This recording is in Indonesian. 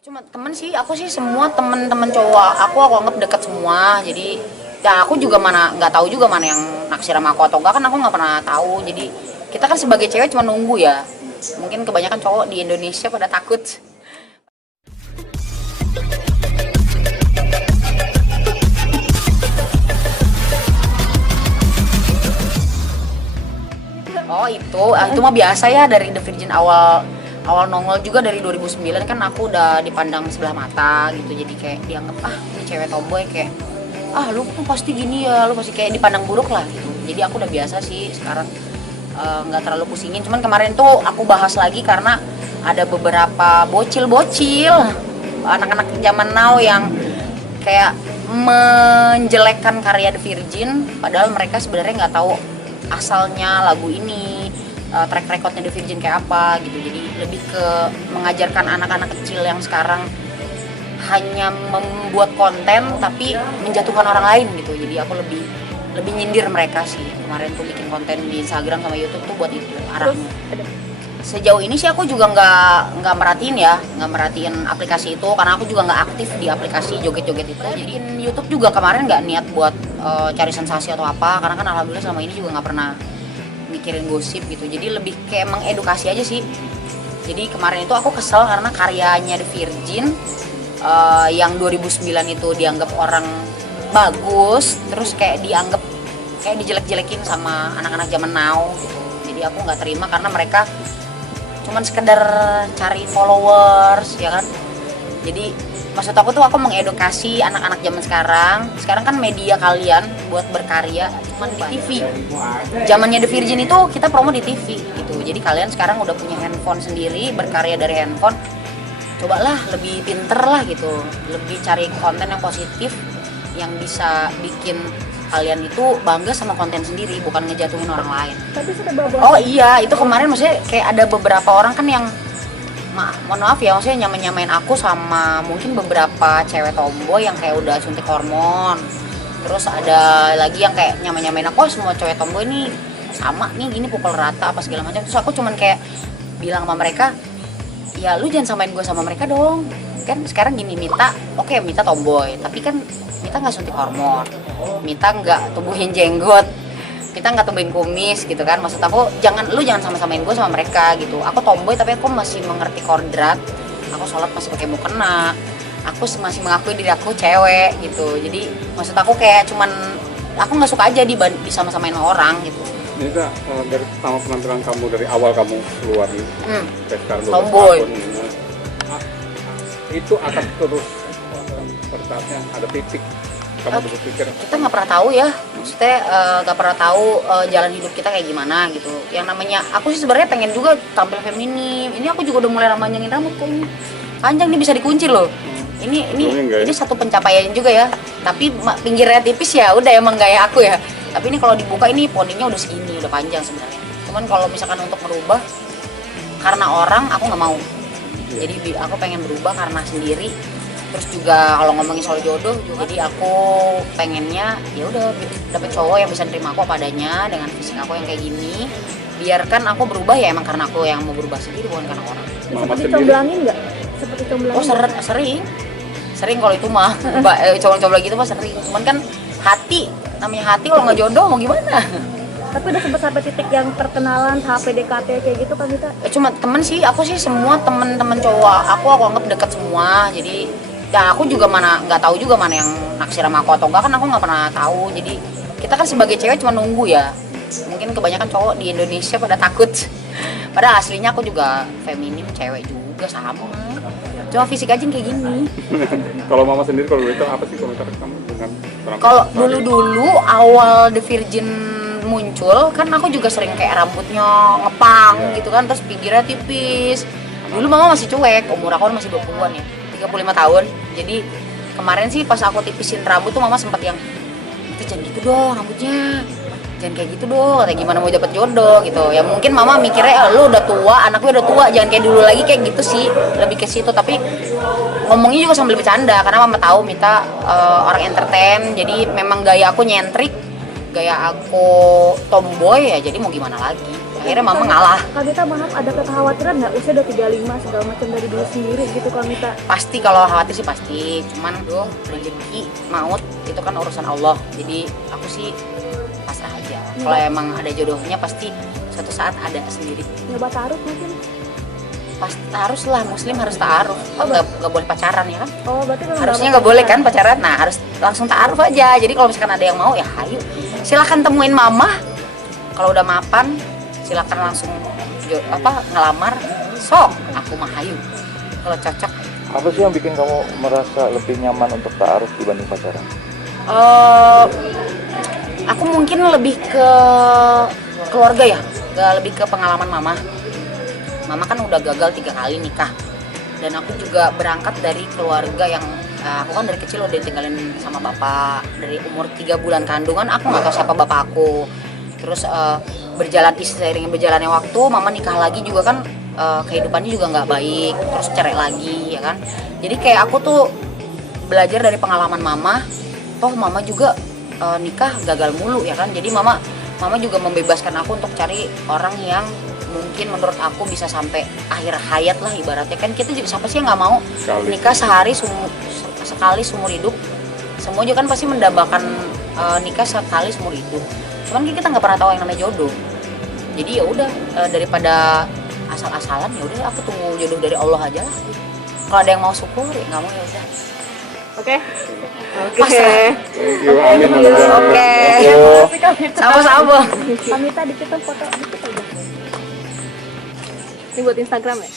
Cuma temen sih, aku sih semua temen-temen cowok aku anggap deket semua. Jadi ya aku juga mana nggak tahu juga mana yang naksir sama aku atau enggak, kan aku nggak pernah tahu. Jadi kita kan sebagai cewek cuma nunggu ya. Mungkin kebanyakan cowok di Indonesia pada takut. Oh itu mah biasa ya, dari The Virgin awal nongol juga dari 2009 kan aku udah dipandang sebelah mata gitu. Jadi kayak dianggap ini cewek tomboy, kayak lu tuh pasti gini ya, lu pasti kayak dipandang buruk lah gitu. Jadi aku udah biasa sih sekarang, nggak terlalu pusingin. Cuman kemarin tuh aku bahas lagi karena ada beberapa bocil anak-anak zaman now yang kayak menjelekkan karya The Virgin, padahal mereka sebenarnya nggak tahu asalnya lagu ini, track recordnya The Virgin kayak apa gitu. Jadi lebih ke mengajarkan anak-anak kecil yang sekarang hanya membuat konten tapi menjatuhkan orang lain gitu. Jadi aku lebih nyindir mereka sih kemarin tuh, bikin konten di Instagram sama YouTube tuh buat itu arahnya. Sejauh ini sih aku juga nggak merhatiin aplikasi itu, karena aku juga nggak aktif di aplikasi joget-joget itu. Jadi YouTube juga kemarin nggak niat buat cari sensasi atau apa, karena kan alhamdulillah selama ini juga nggak pernah mikirin gosip gitu. Jadi lebih kayak mengedukasi aja sih. Jadi kemarin itu aku kesel karena karyanya The Virgin yang 2009 itu dianggap orang bagus, terus kayak dianggap kayak dijelek-jelekin sama anak-anak zaman now gitu. Jadi aku nggak terima karena mereka cuman sekedar cari followers ya kan. Jadi maksud aku tuh aku mengedukasi anak-anak zaman sekarang. Sekarang kan media kalian buat berkarya cuman di TV. Zamannya The Virgin itu kita promo di TV gitu. Jadi kalian sekarang udah punya handphone sendiri, berkarya dari handphone. Cobalah lebih pinter lah gitu, lebih cari konten yang positif yang bisa bikin kalian itu bangga sama konten sendiri, bukan ngejatuhin orang lain. Tapi sudah bawa. Oh iya, itu kemarin maksudnya kayak ada beberapa orang kan yang mohon maaf ya, maksudnya nyamain aku sama mungkin beberapa cewek tomboy yang kayak udah suntik hormon. Terus ada lagi yang kayak nyamain aku, semua cewek tomboy ini sama nih gini, pukul rata apa segala macam. Terus aku cuman kayak bilang sama mereka, ya lu jangan samain gue sama mereka dong. Kan sekarang gini, Mita, oke, Mita tomboy, tapi kan Mita nggak suntik hormon, Mita nggak tumbuhin jenggot, Mita nggak tumbuhin kumis gitu kan. Maksud aku jangan sama-samain gue sama mereka gitu. Aku tomboy tapi aku masih mengerti kodrat, aku sholat masih pakai mukena, aku masih mengakui diri aku cewek gitu. Jadi maksud aku kayak cuman aku nggak suka aja disama-samain sama orang gitu. Ini kak, dari pertama penampilan kamu, dari awal kamu keluar nih, sekarang 12 tomboy tahun ini, itu akan terus pada saatnya ada titik kamu berpikir kita nggak pernah tahu ya, maksudnya nggak pernah tahu jalan hidup kita kayak gimana gitu. Yang namanya aku sih sebenarnya pengen juga tampil feminim. Ini aku juga udah mulai panjangin rambut kok, ini panjang nih, bisa dikunci loh. Ini satu pencapaian juga ya. Tapi pinggirnya tipis ya, udah emang gaya aku ya. Tapi ini kalau dibuka ini poninya udah segini, udah panjang sebenarnya. Cuman kalau misalkan untuk merubah karena orang, aku nggak mau. Jadi aku pengen berubah karena sendiri. Terus juga kalau ngomongin soal jodoh juga, jadi aku pengennya ya udah dapet cowok yang bisa nerima aku apa adanya dengan fisik aku yang kayak gini. Biarkan aku berubah ya emang karena aku yang mau berubah sendiri, bukan karena orang. Seperti comblangin nggak? Seperti comblangin. Oh sering kalau itu mah comblang gitu mah sering. Cuman kan hati, namanya hati kalau nggak jodoh mau gimana. Tapi udah sempat sampai titik yang perkenalan, tahap PDKT kayak gitu kan kita? Cuma temen sih, aku sih semua temen-temen cowok aku anggap deket semua. Jadi ya aku juga mana nggak tahu juga mana yang naksir sama aku atau enggak, kan aku nggak pernah tahu. Jadi kita kan sebagai cewek cuma nunggu ya. Mungkin kebanyakan cowok di Indonesia pada takut. Padahal aslinya aku juga feminim, cewek juga sama. Cuma fisik aja yang kayak gini. kalau mama sendiri, kalau itu apa sih komentar kamu dengan Kalau dulu awal The Virgin muncul kan aku juga sering kayak rambutnya ngepang gitu kan, terus pinggirnya tipis. Dulu mama masih cuek, umur aku masih 20-an ya, 35 tahun. Jadi kemarin sih pas aku tipisin rambut tuh mama sempat yang, itu jangan gitu dong rambutnya, jangan kayak gitu dong, katanya gimana mau dapet jodoh gitu. Ya mungkin mama mikirnya lu udah tua, anaknya udah tua, jangan kayak dulu lagi, kayak gitu sih, lebih ke situ. Tapi ngomongnya juga sambil bercanda karena mama tahu Mita orang entertain. Jadi memang gaya aku nyentrik, gaya aku tomboy ya, jadi mau gimana lagi. Akhirnya mama ngalah. Kak Mita, maaf, ada kekhawatiran nggak usia udah 35 segala macam dari dulu sendiri gitu Kak Mita? Pasti kalau khawatir sih pasti, cuman rezeki maut itu kan urusan Allah. Jadi aku sih pasrah aja. Kalau emang ada jodohnya pasti suatu saat ada sendiri. Nyoba taruh mungkin? Pasti harus lah, muslim harus ta'aruf. Nggak boleh pacaran ya kan? Oh berarti memang Harusnya nggak boleh kan pacaran. Nah harus langsung ta'aruf aja. Jadi kalau misalkan ada yang mau ya hayu. Silakan temuin mama. Kalau udah mapan, silakan langsung ngelamar. Sok, aku mah hayu. Kalau cocok. Apa sih yang bikin kamu merasa lebih nyaman untuk ta'aruf dibanding pacaran? Aku mungkin lebih ke keluarga ya, lebih ke pengalaman mama. Mama kan udah gagal 3 kali nikah, dan aku juga berangkat dari keluarga yang aku kan dari kecil udah ditinggalin sama bapak. Dari umur 3 bulan kandungan aku nggak tahu siapa bapak aku. Terus seiring berjalannya waktu, mama nikah lagi juga kan kehidupannya juga nggak baik, terus cerai lagi ya kan. Jadi kayak aku tuh belajar dari pengalaman mama. Toh mama juga nikah gagal mulu ya kan. Jadi mama juga membebaskan aku untuk cari orang yang mungkin menurut aku bisa sampai akhir hayat lah ibaratnya. Kan kita juga siapa sih yang nggak mau nikah sekali seumur hidup. Semua juga kan pasti mendambakan nikah sekali seumur hidup. Cuman kita nggak pernah tahu yang namanya jodoh. Jadi ya udah daripada asal-asalan, ya udah aku tunggu jodoh dari Allah aja lah. Kalau ada yang mau syukur ya, nggak mau ya udah. Oke. Thank you, amin. Oke. Sama-sama. Kak Mita dikit dong foto dikit aja. Ini buat Instagram ya?